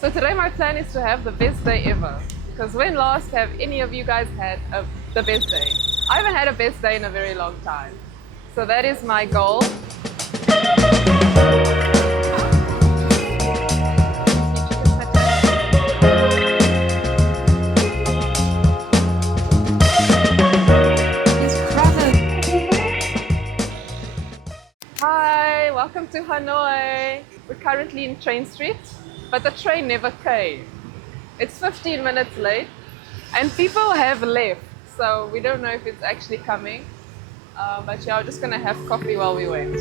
So today my plan is to have the best day ever. Because when last have any of you guys had the best day? I haven't had a best day in a very long time. So that is my goal. Hi, welcome to Hanoi. We're currently in Train Street, but the train never came. It's 15 minutes late and people have left, so we don't know if it's actually coming. But yeah, we're just gonna have coffee while we wait.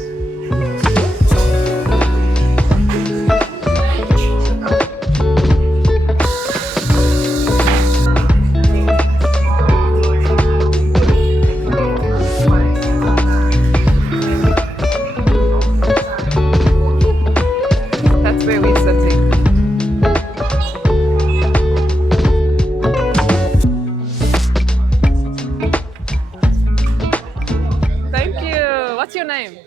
That's where we're sitting. Thank you. What's your name?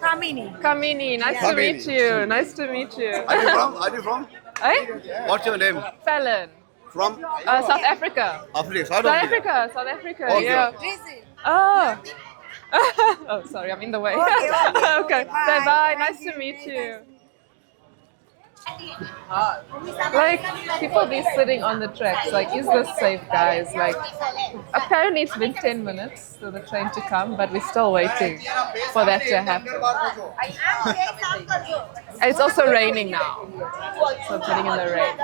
Kamini. Kamini. Nice to meet you. Nice to meet you. Are you from? Eh? What's your name? Fallon. From South Africa. Africa. South Africa. South Africa. Okay. Yeah. Easy. Oh. Oh, sorry, I'm in the way. Okay. Bye. Bye. Nice to meet you. Like, people be sitting on the tracks. Like, is this safe, guys? Like, apparently it's been 10 minutes for the train to come, but we're still waiting for that to happen. And it's also raining now. So I'm sitting in the rain.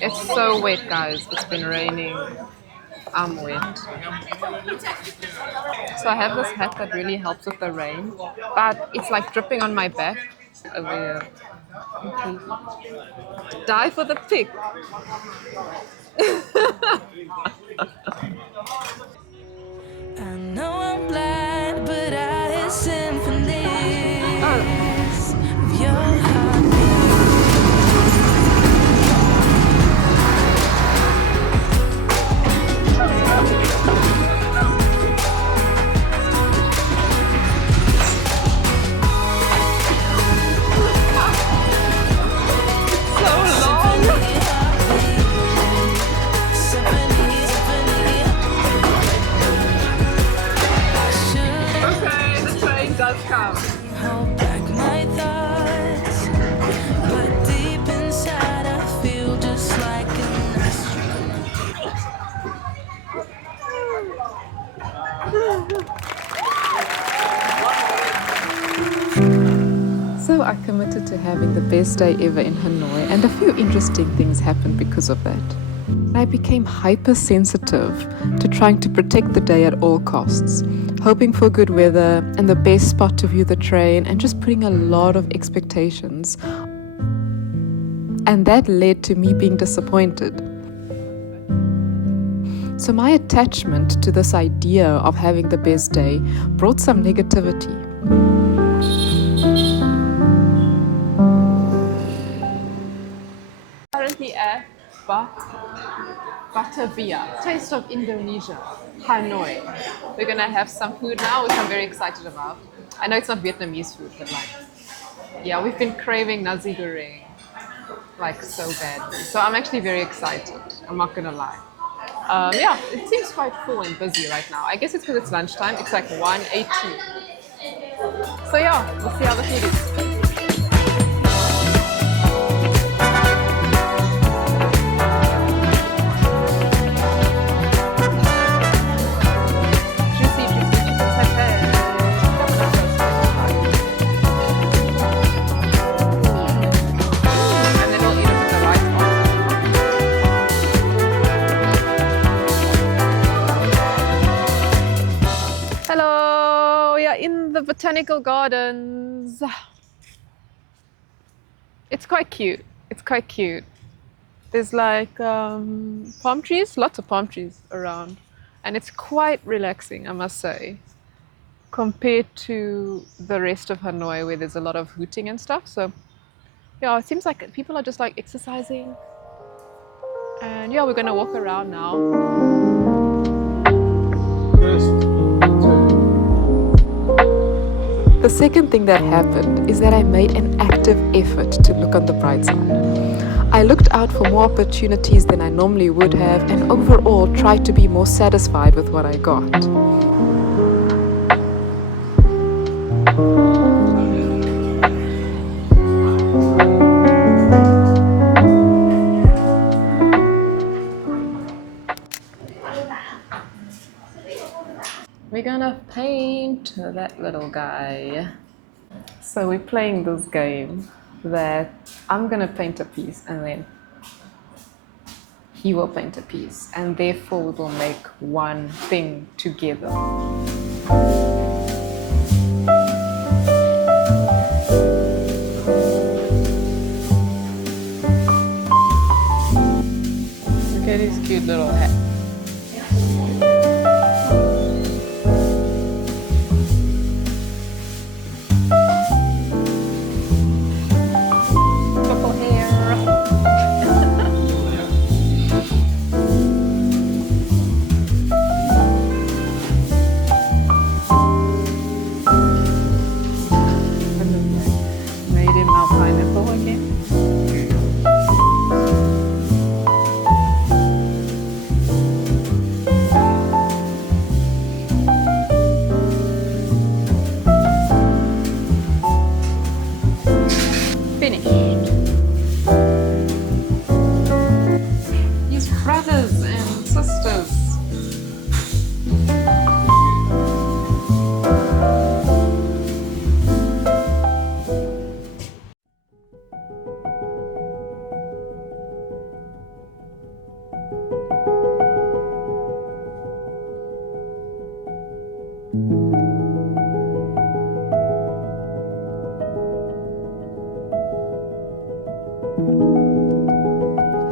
It's so wet, guys. It's been raining. I'm wet. So I have this hat that really helps with the rain, but it's like dripping on my back over here. Okay. Die for the pig. I know I'm blind, but I hear symphonies of your heartbeat. Okay, the train does come. Hold back my thoughts, but deep inside I feel just like an astronaut. So I committed to having the best day ever in Hanoi, and a few interesting things happened because of that. I became hypersensitive to trying to protect the day at all costs, hoping for good weather and the best spot to view the train, and just putting a lot of expectations. And that led to me being disappointed. So my attachment to this idea of having the best day brought some negativity. Currently at Batavia, Taste of Indonesia, Hanoi. We're gonna have some food now, which I'm very excited about. I know it's not Vietnamese food, but like, yeah, we've been craving nasi goreng like so badly. So I'm actually very excited. I'm not gonna lie. Yeah, it seems quite full and busy right now. I guess it's because it's lunchtime. It's like 1:18. So yeah, we'll see how the food is. Hello, we are in the Botanical Gardens. It's quite cute. It's quite cute. There's like palm trees, lots of palm trees around. And it's quite relaxing, I must say, compared to the rest of Hanoi where there's a lot of hooting and stuff. So yeah, it seems like people are just like exercising. And yeah, we're gonna walk around now. The second thing that happened is that I made an active effort to look on the bright side. I looked out for more opportunities than I normally would have, and overall tried to be more satisfied with what I got. We're gonna paint that little guy. So we're playing this game that I'm gonna paint a piece and then he will paint a piece, and therefore we will make one thing together. Look at his cute little hat. Purple hair. Made him our pineapple again. Finished. His brothers and sisters.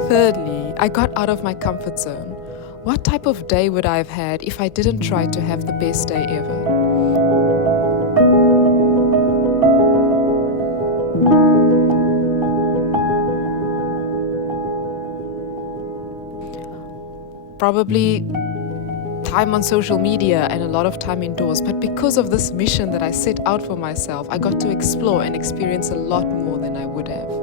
Thirdly, I got out of my comfort zone. What type of day would I have had if I didn't try to have the best day ever? Probably time on social media and a lot of time indoors, but because of this mission that I set out for myself, I got to explore and experience a lot more than I would have.